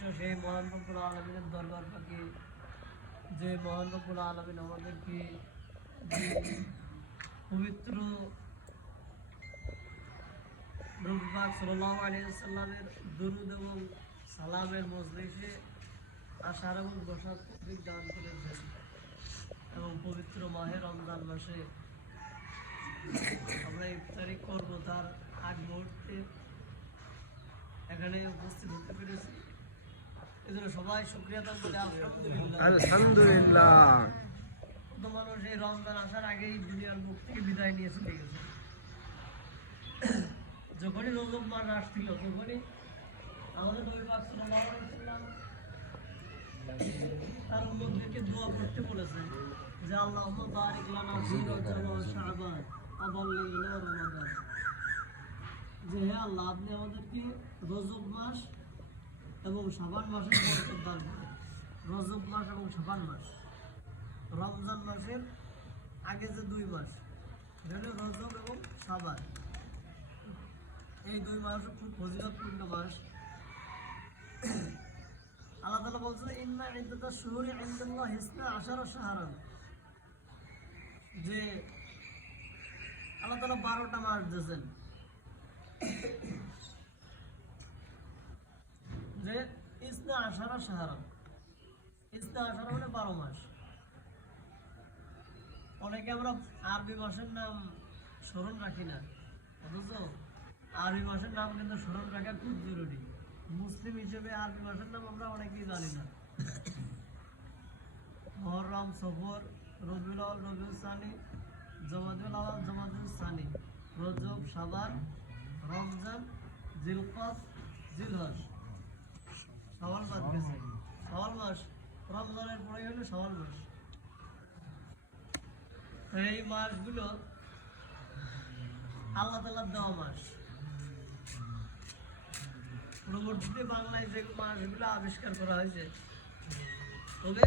প্রশংসা সেই মহান রব্বুল আলামিনের দরবার পাকে, যে মহান রব্বুল আলামিন আমাদেরকে পবিত্র নবী পাক সাল্লাল্লাহু আলাইহি ওয়াসাল্লামের দুরূদ এবং সালামের মজলিসে আসার এবং বসার তৌফিক দান করেছেন এবং পবিত্র মাহে রমজান মাসে আমরা ইফতারি করবো তার আগ মুহূর্তে এখানে উপস্থিত হতে পেরেছি। এজন্য সবাই শুকরিয়া আদায় করি আলহামদুলিল্লাহ। আলহামদুলিল্লাহ। কত মানুষ এই রমজান আসার আগেই দুনিয়ার মুখ থেকে বিদায় নিয়ে চলে গেছে। যখনই রজব মাস আসছিল তখনই আমাদের নবী পাক সাল্লাল্লাহু আলাইহি ওয়াসাল্লাম তার উম্মতদেরকে দোয়া করতে বলেছেন যে আল্লাহুম্মা বারিক লানা ফি রজব ওয়া শাবান ওয়া বাল্লিগনা রমাদান, যে হে আল্লাহ আপনি আমাদেরকে রজব মাস এবং শাবান মাসের বরকত দান করুন। রজব মাস এবং শাবান মাস, রমজান মাসের আগে যে 2 মাস রজব এবং শাবান, এই 2 মাস খুব ফজিলতপূর্ণ মাস। আল্লাহ তাআলা বলছেন ইন্না ইদ্দাতাশ শুহুরি ইনদাল্লাহি 12 শাহরান, যে আল্লাহ তাআলা 12টা মাস দিয়েছেন, যে 12 শাহরান, 12 মানে 12 মাস। অনেকে আমরা আরবি মাসের নাম স্মরণ রাখি না, অথচ আরবি মাসের নাম কিন্তু স্মরণ রাখা খুব জরুরি। মুসলিম হিসেবে আরবি মাসের নাম আমরা অনেকেই জানি না। মুহররম, সফর, রবিউল আউয়াল, রবিউল সানি, জমাদুল আউয়াল, জমাদুল সানি, রজব, শাবান, রমজান, জিলকদ, জিলহজ, শাওয়াল বাদ গেছে। শাওয়াল মাস রমজানের পরেই হলো শাওয়াল মাস। এই মাসগুলো আল্লাহ তাআলার দেওয়া মাস। পরবর্তীতে বাংলায় যে মাসগুলো আবিষ্কার করা হয়েছে, তবে